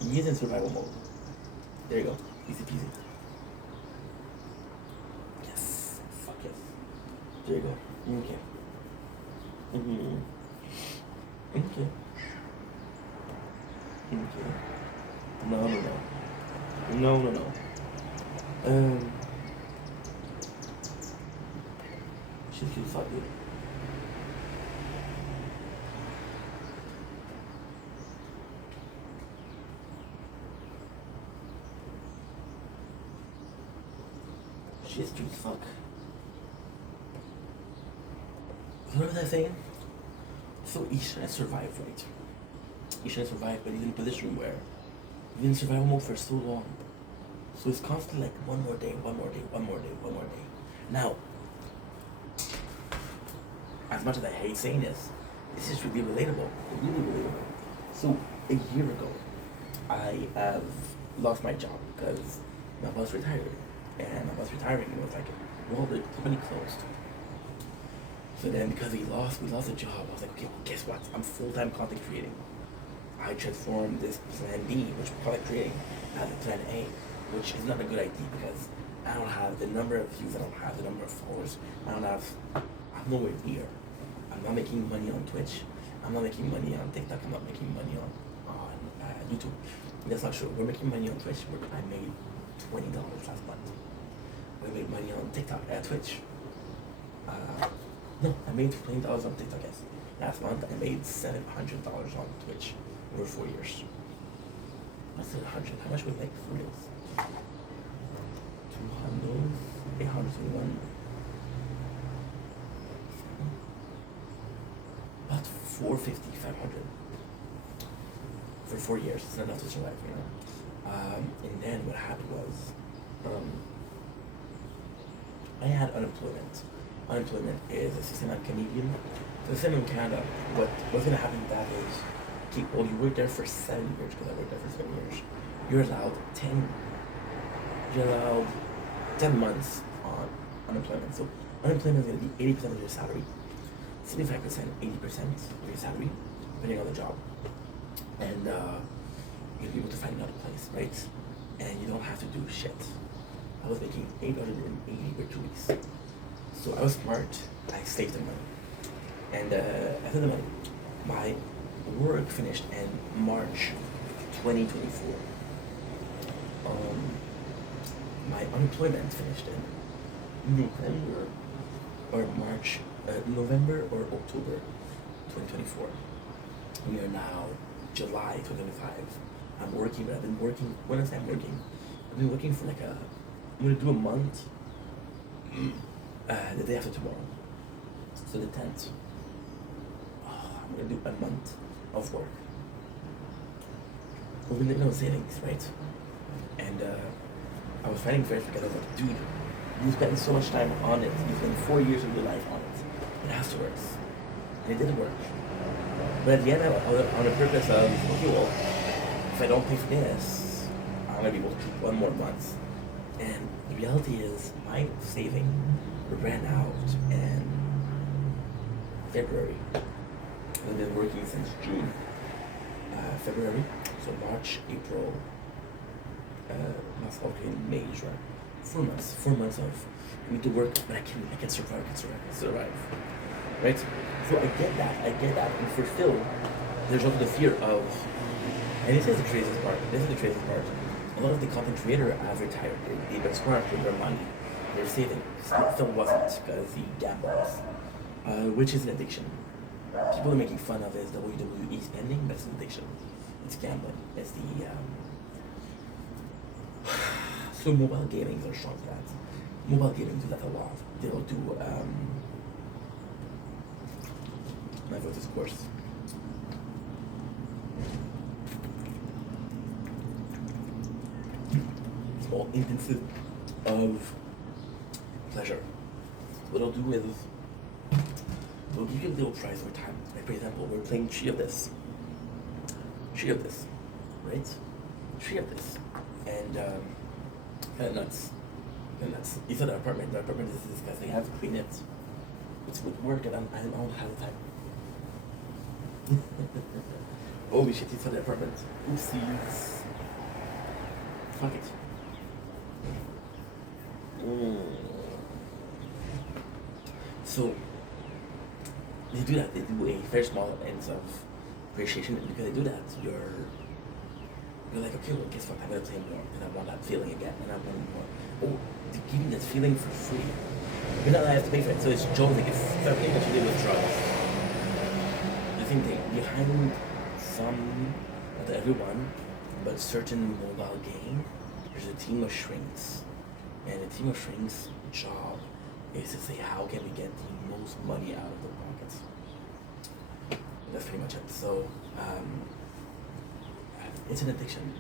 He is in survival mode. There you go. Easy peasy. Yes. Fuck yes. There you go. Okay. Mm-hmm. Okay. Okay. No, no, no. No, no, no. Um, she's too fucking. She's too fuck. What was I saying? So he shouldn't survive, right? He shouldn't survive, but he's in a position where he's in survival mode for so long. So it's constantly like one more day, one more day, one more day, one more day. Now, as much as I hate saying this is really relatable. Really relatable. So a year ago, I have lost my job because my boss retired, and my boss retiring was like, well, the company closed. So then, because we lost a job, I was like, okay, well, guess what? I'm full-time content creating. I transformed this plan B, which was content creating, as a plan A, which is not a good idea because I don't have the number of views, I don't have the number of followers, I'm nowhere near. I'm not making money on Twitch. I'm not making money on TikTok. I'm not making money on YouTube. That's not true. We're making money on Twitch. I made $20 last month. We made money on TikTok at Twitch. No, I made $20 on TikTok. Yes, last month I made $700 on Twitch over 4 years. That's 700. How much would I make for reals? 200, 821. About 450, 500 for 4 years. It's not enough to survive, you know. And then what happened was, I had unemployment. Unemployment is a system on Canadian. So the system in Canada, what's gonna happen with that is, well, you work there for 7 years, because I worked there for 7 years. You're allowed 10 months on unemployment. So unemployment is gonna be 80% of your salary, 75%, 80% of your salary, depending on the job. And you'll be able to find another place, right? And you don't have to do shit. I was making $880 for 2 weeks. So I was smart, I saved the money. And after the money, my work finished in March 2024. My unemployment finished in November or March, November or October 2024. We are now July 2025. I'm working, but I've been working, when I say I'm working, I've been working for like I'm gonna do a month, the day after tomorrow. So the 10th. I'm gonna do a month of work. We've been living on savings, right? And I was fighting for it because I was like, dude, you spent so much time on it. You spent 4 years of your life on it. It has to work. And it didn't work. But at the end, I was on the purpose of, okay, well, if I don't pay for this, I'm gonna be able to keep one more month. And the reality is, my saving ran out in February. I've been working since June. February, so March, April, May, June. 4 months. 4 months of I need to work, but I can survive. Right? So I get that, and for still, there's also the fear of, and this is the craziest part. A lot of the content creator have retired. They've been smart with their money. They're saving. Still wasn't because he gambles, which is an addiction. People are making fun of his WWE spending, but it's an addiction. It's gambling. It's the so mobile gaming are strong for that. Mobile gaming do that a lot. They'll do my vote is course. It's all intensive of pleasure. What I'll do is we'll give you a little prize over time. Like for example, we're playing Tree of this, right? Tree of this, and nuts. You saw the apartment. The apartment is disgusting. I have to clean it. It's with work, and I don't have the time. Holy shit! You saw the apartment. Oopsies. Fuck it. So they do that. They do a very small ends of appreciation, and because they do that, you're like, okay, well, guess what? I'm gonna play more, and I want that feeling again, and I want more. Oh, they give me that feeling for free. You're not allowed to pay for it, so it's jolting. It's something that you do with drugs. The same thing behind some, not everyone, but certain mobile game, there's a team of shrinks, and the team of shrinks' job is to say how can we get the most money out of the pockets. That's pretty much it. So it's an addiction.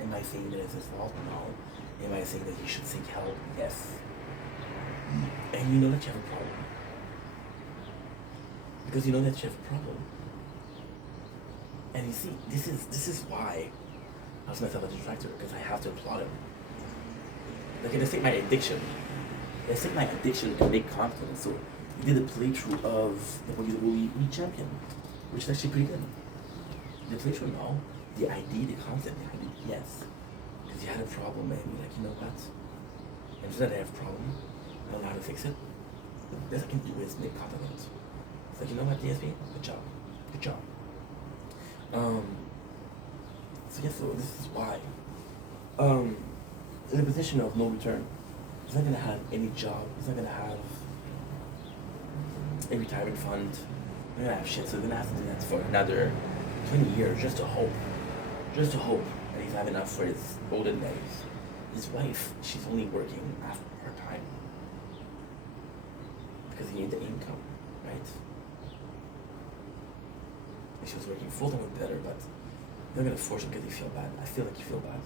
Am I saying that it's his fault? No. Am I saying that he should seek help? Yes. And you know that you have a problem. Because you know that you have a problem. And you see, this is why I was myself a detractor, because I have to applaud him. Like, let's take my addiction. Let's take my addiction and make confidence. So he did a playthrough of the WWE Champion, which is actually pretty good. The playthrough now, the idea, the concept behind it, yes. Because you had a problem and you're like, you know what? Instead I have a problem, I don't know how to fix it. The best I can do is make confidence. It's like, you know what, DSP? Good job. Good job. So yes, so this is why. In a position of no return, he's not gonna have any job, he's not gonna have a retirement fund, he's not gonna have shit, so he's gonna have to do that for another 20 years just to hope that he's have enough for his olden days. His wife, she's only working half part-time because he needs the income, right? If she was working full-time would be better, but they're gonna force him because they feel bad. I feel like you feel bad.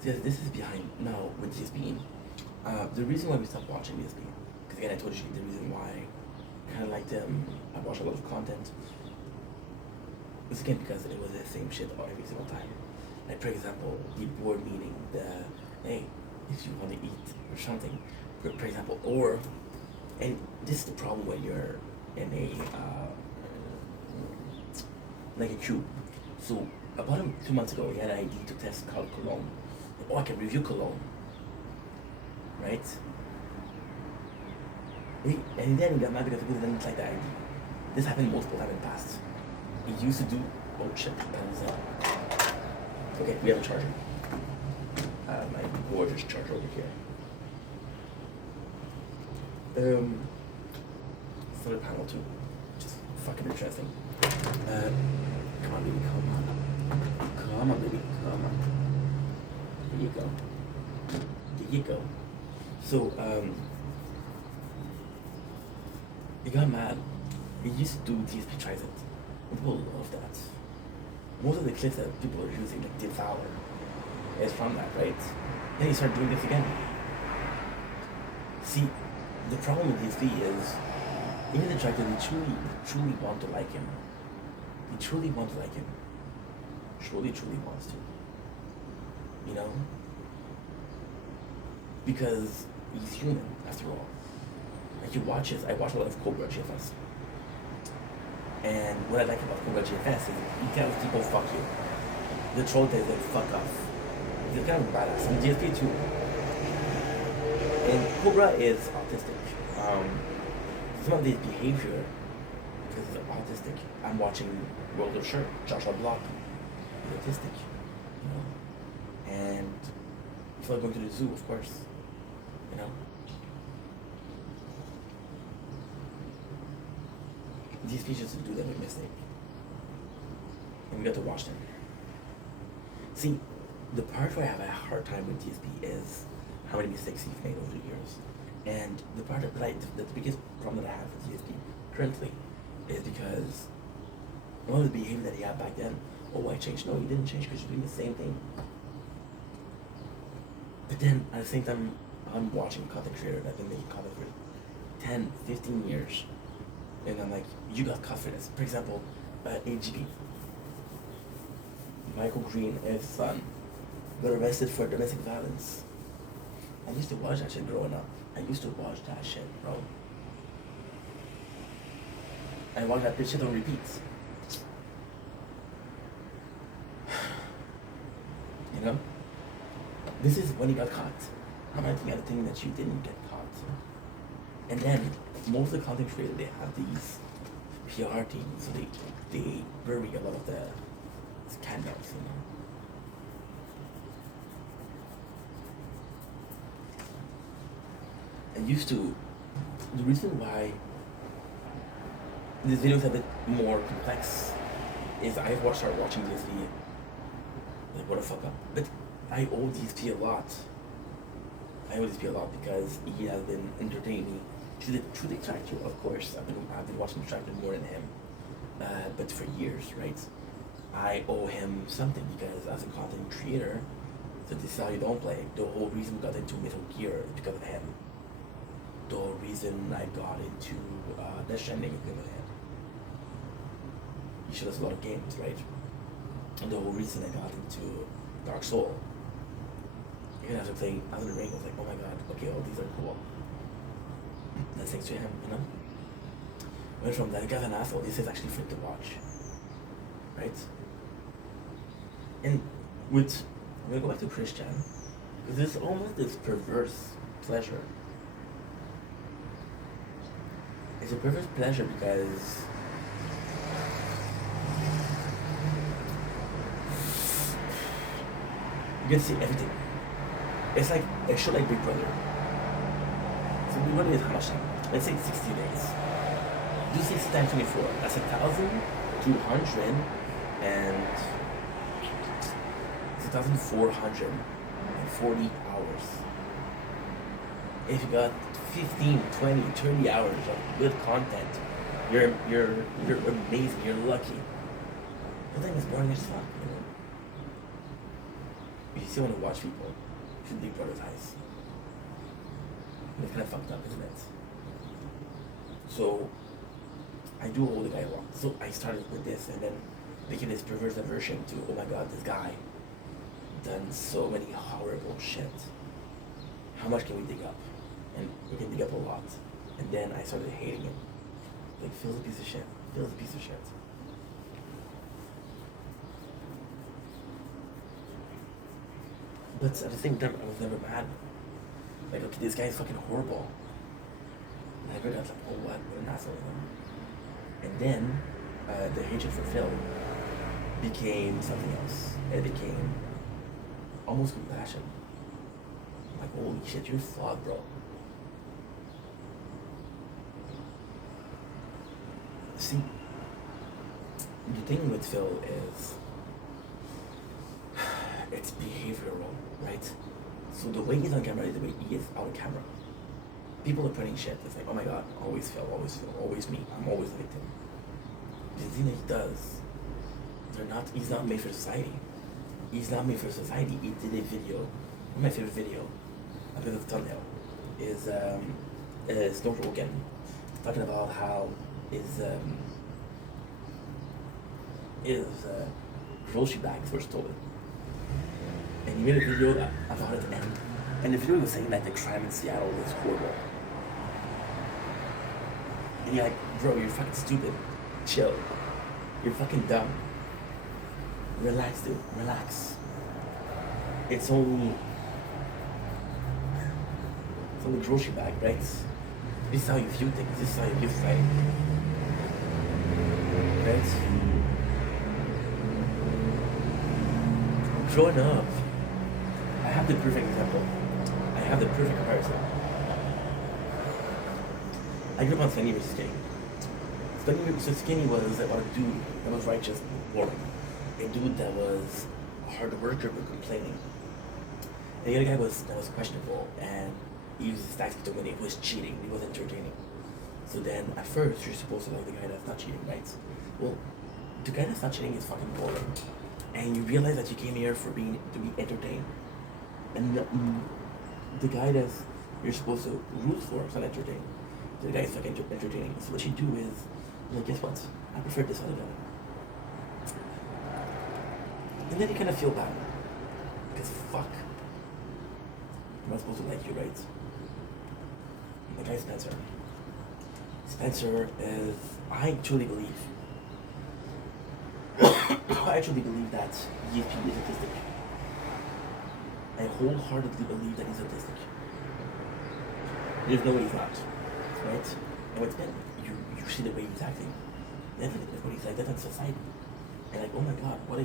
So yes, this is behind now with DSP. The reason why we stopped watching DSP, because again I told you the reason why I kind of liked him. I watched a lot of content. It's again because it was the same shit every single time. Like for example, the board meeting, the hey, if you want to eat or something, for example, or and this is the problem when you're in a like a queue. So about 2 months ago, he had an idea to test called Cologne. Oh, I can review Cologne, right? And then he got mad because people didn't like the idea. This happened multiple times in the past. He used to do, oh shit, that was okay, we have a charger. My gorgeous charger over here. Solar panel too, which is fucking interesting. Come on, baby, come on. Come on, baby, come on. There you go. There you go. So, he got mad. He used to do DSP tries it. People love that. Most of the clips that people are using, like Devour, is from that, right? Then he started doing this again. See, the problem with DSP is, even the director, they truly want to like him. They truly want to like him. Truly wants to. You know? Because he's human, after all. Like I watch a lot of Cobra GFS. And what I like about Cobra GFS is he tells people fuck you. The troll says like fuck off. He's kind of badass. And DSP too. And Cobra is autistic. Some of his behavior, because he's autistic. I'm watching World of Shirt, Joshua Block. He's autistic, you know. And you feel like going to the zoo, of course, you know. These speeches do that big mistake. And we got to watch them. See, the part where I have a hard time with DSP is how many mistakes he's made over the years. And the part that the biggest problem that I have with DSP currently is because one of the behavior that he had back then, oh, I changed. No, you didn't change because you're doing the same thing. But then, at the same time, I'm watching content creator that have been making content for 10, 15 years. And I'm like, you got caught for this. For example, AGP. Michael Green and his son got arrested for domestic violence. I used to watch that shit growing up. I used to watch that shit, bro. I watch that shit on repeat. You know? This is when he got caught. I'm not the other thing that you didn't get caught. And then most of the content creators, they have these PR teams, so they bury a lot of the scandals, you know. I used to. The reason why this video is a bit more complex is I started watching this video. Like, what the fuck up? But I owe DSP a lot. I owe DSP a lot because he has been entertaining me through the Extractor, of course. I've been watching Extractor more than him, but for years, right? I owe him something because as a content creator, so this is how you don't play. The whole reason we got into Metal Gear is because of him. The whole reason I got into Death Stranding is because of him. He showed us a lot of games, right? And the whole reason I got into Dark Soul, even after playing Elden Ring, I was like, oh my god, okay, all these are cool. That's thanks to him, you know? Went from that guy's an asshole, this is actually fun to watch. Right? And I'm gonna go back to Christian, because there's almost this perverse pleasure. It's a perverse pleasure because you can see everything. It's like a show like Big Brother. So Big Brother is how much time? Let's say 60 days. Do 60 times 24. That's 1,200 and it's 1,440 hours. If you got 15, 20, 30 hours of good content, you're amazing, you're lucky. The thing is boring as fuck, you know. You still want to watch people should Big Brother's eyes. It's kind of fucked up, isn't it? So I do owe the guy a lot. So I started with this and then became this perverse aversion to, oh my god, this guy done so many horrible shit. How much can we dig up? And we can dig up a lot. And then I started hating him. Like, Phil's a piece of shit. Phil's a piece of shit. But at the same time, I was never mad. Like, okay, this guy is fucking horrible. And I realized, like, oh, what an asshole. And then, the hatred for Phil became something else. It became almost compassion. Like, holy shit, you're flawed, bro. See, the thing with Phil is, it's behavioral, right? So the way he's on camera is the way he is out of camera. People are putting shit. It's like, oh my god, always Phil, always me. I'm always the victim. The thing that he does, he's not made for society. He's not made for society. He did a video, one of my favorite video, I think the thumbnail, is Snow Rogan talking about how his grocery bags were stolen. And he made a video about it, and the video was saying that the crime in Seattle was horrible. And you're like, bro, you're fucking stupid. Chill. You're fucking dumb. Relax, dude. Relax. It's only grocery bag, right? This is how you view things. This is how you view society. Right? Growing up, I have the perfect example. I have the perfect comparison. I grew up on Skinny versus Skinny. Skinny was about a dude that was righteous, boring. A dude that was a hard worker but complaining. And the other guy that was questionable and he used his tactics to win. He was cheating. He was entertaining. So then, at first, you're supposed to like the guy that's not cheating, right? Well, the guy that's not cheating is fucking boring. And you realize that you came here to be entertained. And the guy that you're supposed to root for is not entertaining. The guy is fucking entertaining. So what you do is, like, guess what? I prefer this other guy. And then you kind of feel bad. Because fuck. I'm not supposed to like you, right? And the guy Spencer. Spencer is, I truly believe that ESP is autistic. I wholeheartedly believe that he's autistic. There's no way he's not, right? And what's been, you see the way he's acting. That's what he's like. That's in society. And like, oh my God, what a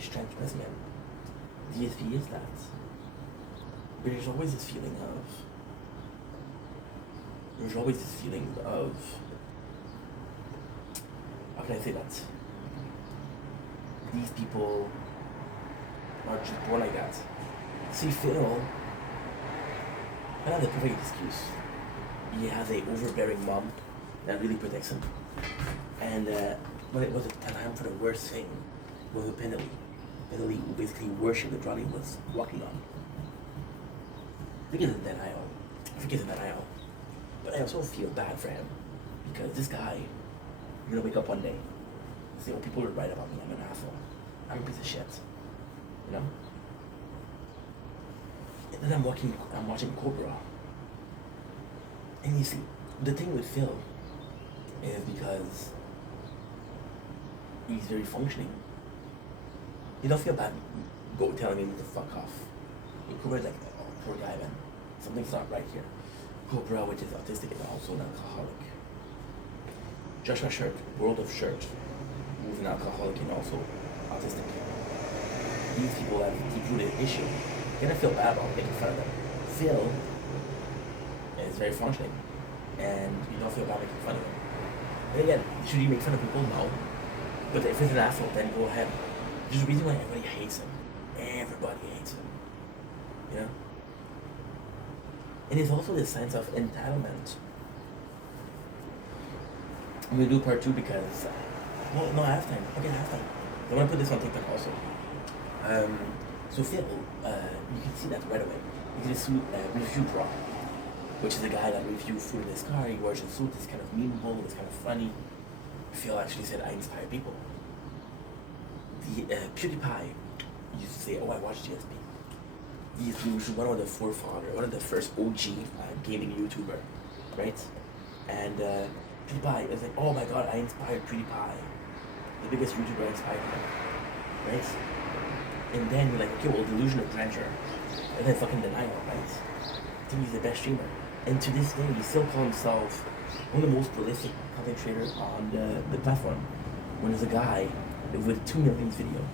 strange specimen. DSP is that. But there's always this feeling of, how can I say that? These people are just born like that. See, Phil, I have the perfect excuse. He has a overbearing mom that really protects him. And when it was a time for the worst thing, was a penalty. Penalty who basically worshipped the Johnny was walking on. I think it's in denial. But I also feel bad for him because this guy, you're gonna wake up one day and say, "Oh, people are right about me. I'm an asshole. I'm a piece of shit." You know. And then I'm watching Cobra, and you see, the thing with Phil is because he's very functioning. You don't feel bad telling him to fuck off. Cobra's like, oh, poor guy, man. Something's not right here. Cobra, which is autistic, is also an alcoholic. Joshua Shirt, World of Shirt, who's an alcoholic and also autistic. These people have a deep-rooted issue. You're gonna feel bad about making fun of them. Phil is very functioning, and you don't feel bad making fun of him. And again, should you make fun of people? No. But if it's an asshole, then go ahead. There's a reason why everybody hates him. Everybody hates him. You know? And it's also this sense of entitlement. I'm gonna do part 2 because, no, I have time. Okay, I have time. I'm gonna put this on TikTok also. So Phil, you can see that right away. You can see Review Bra, which is a guy that reviews food in his car. He wears a suit, it's kind of memeable, it's kind of funny. Phil actually said, I inspire people. The PewDiePie used to say, oh, I watch GSP. GSP was one of the one of the first OG gaming YouTuber, right? And PewDiePie was like, oh my God, I inspired PewDiePie. The biggest YouTuber inspired him, right? And then you're like, okay, well, delusion of grandeur. And then fucking denial, right? I think he's the best streamer. And to this day, he still calls himself one of the most prolific content creators on the platform. When there's a guy with 2 million videos,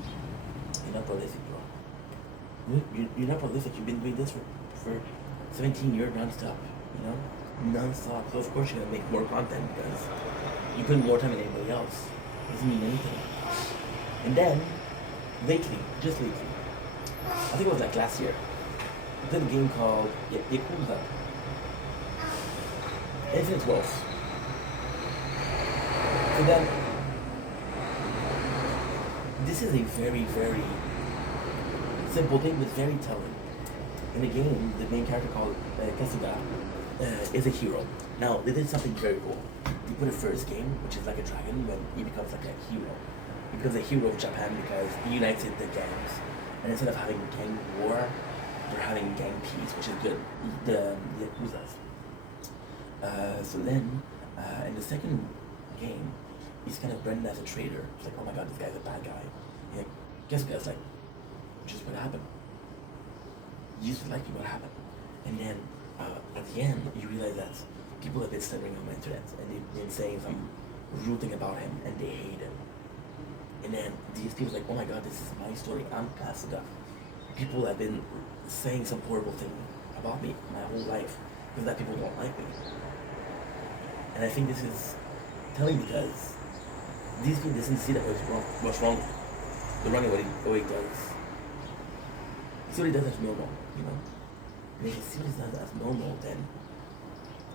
you're not prolific, bro. You're not prolific. You've been doing this for 17 years non-stop, you know? Non-stop. So of course you're gonna make more content because you put more time than anybody else. It doesn't mean anything. And then, just lately, I think it was like last year, I played a game called Yakuza Infinite Wealth. So then, this is a very, very simple thing, but very telling. In the game, the main character called Kasuga is a hero. Now, they did something very cool. They put a first game, which is like a dragon, when he becomes like a hero. He becomes a hero of Japan because he united the gangs. And instead of having gang war, they're having gang peace, which is good. The Yakuzas. So then, in the second game, he's kind of branded as a traitor. It's like, oh my God, this guy's a bad guy. And guess like, just what happened? You used to like me, what happened? And then, at the end, you realize that people have been stuttering on the internet, and they've been saying some rude thing about him, and they hate him. And then these people are like, oh my God, this is my story, I'm Kasuga. People have been saying some horrible thing about me my whole life, because that people don't like me. And I think this is telling because these people didn't see that what's wrong with him. They're running what he does. See what he does as normal, you know? And if you see what he does as normal, then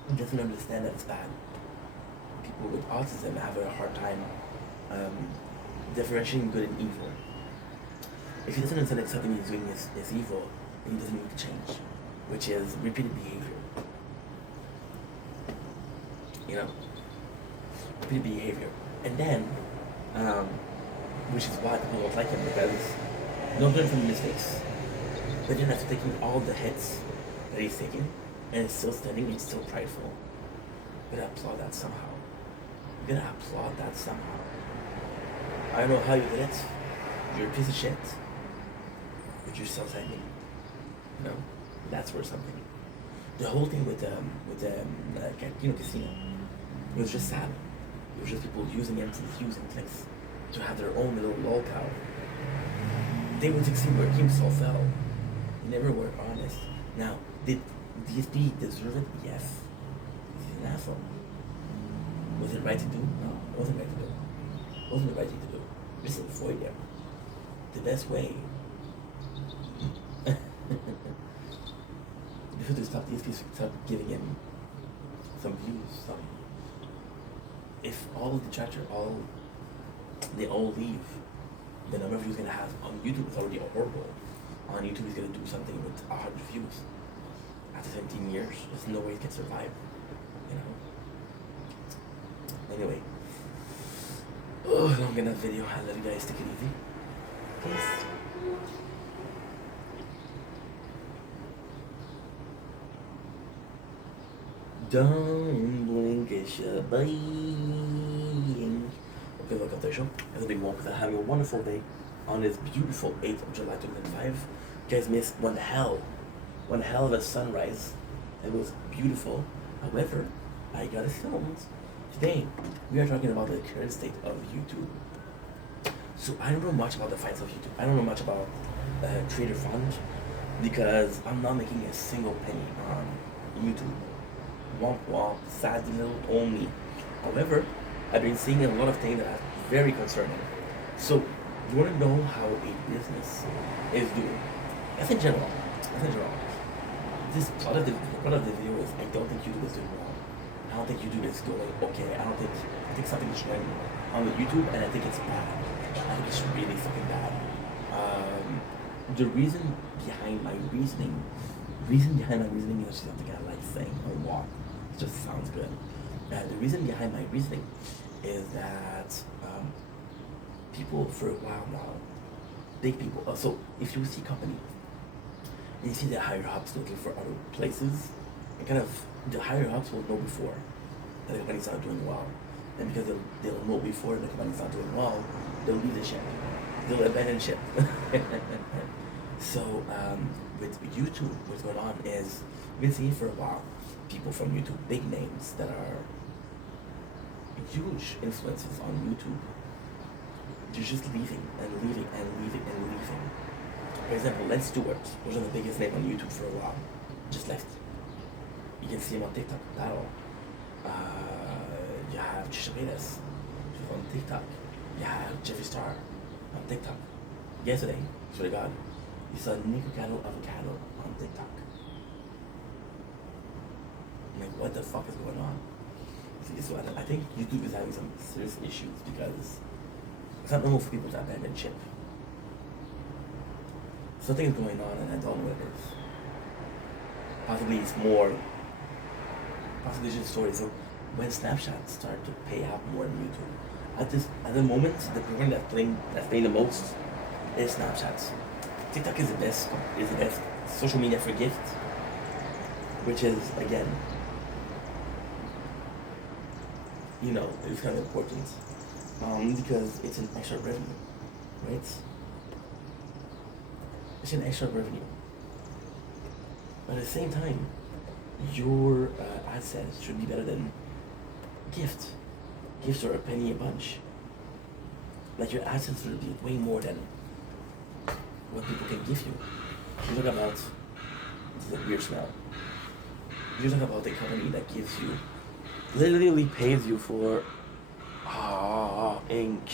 he doesn't understand that it's bad. People with autism have a hard time differentiating good and evil. If he doesn't understand that something he's doing is evil, then he doesn't need to change, which is repeated behavior. You know? Repeated behavior. And then, which is why people don't like him, because they don't learn from the mistakes. But then after taking all the hits that he's taken, and it's still standing, he's still prideful. You gotta applaud that somehow. You gotta applaud that somehow. I don't know how you did it. You're a piece of shit. But you're still standing. You know? That's worth something. The whole thing casino, it was just sad. It was just people using empty using things to have their own little lolcow. They would succeed where Kim Sol fell. They never were honest. Now, did DSP deserve it? Yes. He's an asshole. Was it right to do? No, it wasn't right to do. It wasn't the right thing to do. Just avoid him. The best way. You should stop DSP, stop giving him some views. If all the detractors they all leave, the number of views he's gonna have on YouTube is already horrible. On YouTube he's gonna do something with 100 views. After 17 years, there's no way he can survive. You know? Anyway. Long enough video. I love you guys. Take it easy. Peace. Don't blink, it's your buying. Okay, welcome to the show. It's a big walk. Having a wonderful day on this beautiful 8th of July 2005. You guys missed one hell of a sunrise. It was beautiful. However, I got it filmed. Today, we are talking about the current state of YouTube. So I don't know much about the fights of YouTube. I don't know much about Creator Fund because I'm not making a single penny on YouTube. Womp womp, sad little only. However, I've been seeing a lot of things that are very concerning. So, you want to know how a business is doing? That's in general. This part of the video is I don't think YouTube is doing well. I don't think YouTube is doing okay. I think something is going on with YouTube, and I think it's bad. I think it's really fucking bad. The reason behind my reasoning is something I like saying a lot. It just sounds good. The reason behind my reasoning is that people for a while now, big people. So if you see a company and you see the higher ups looking for other places, and kind of the higher ups will know before that the company's not doing well, and because they'll know before the company's not doing well, they'll leave the ship. They'll abandon ship. So with YouTube, what's going on is we've been seeing for a while people from YouTube, big names that are huge influences on YouTube. They're just leaving. For example, Len Stewart was one of the biggest names on YouTube for a while. Just left. You can see him on TikTok, battle. You have Trisha Paytas, she's on TikTok. You have Jeffree Star on TikTok. Yesterday, swear to God, you saw Nico Avocado on TikTok. Like, what the fuck is going on? So I think YouTube is having some serious issues because it's not normal for people to abandon ship. Something is going on and I don't know what it is. Possibly it's just stories. So when Snapchat started to pay out more than YouTube, at the moment, the program that's paying the most is Snapchat. TikTok is the best social media for gift, which is again, it's kind of important because it's an extra revenue, right? It's an extra revenue. But at the same time, your AdSense should be better than gift. Gifts are a penny a bunch. Like your AdSense should be way more than what people can give you. You talk about, this is a weird smell. You talk about a company that gives you, literally pays you for ink.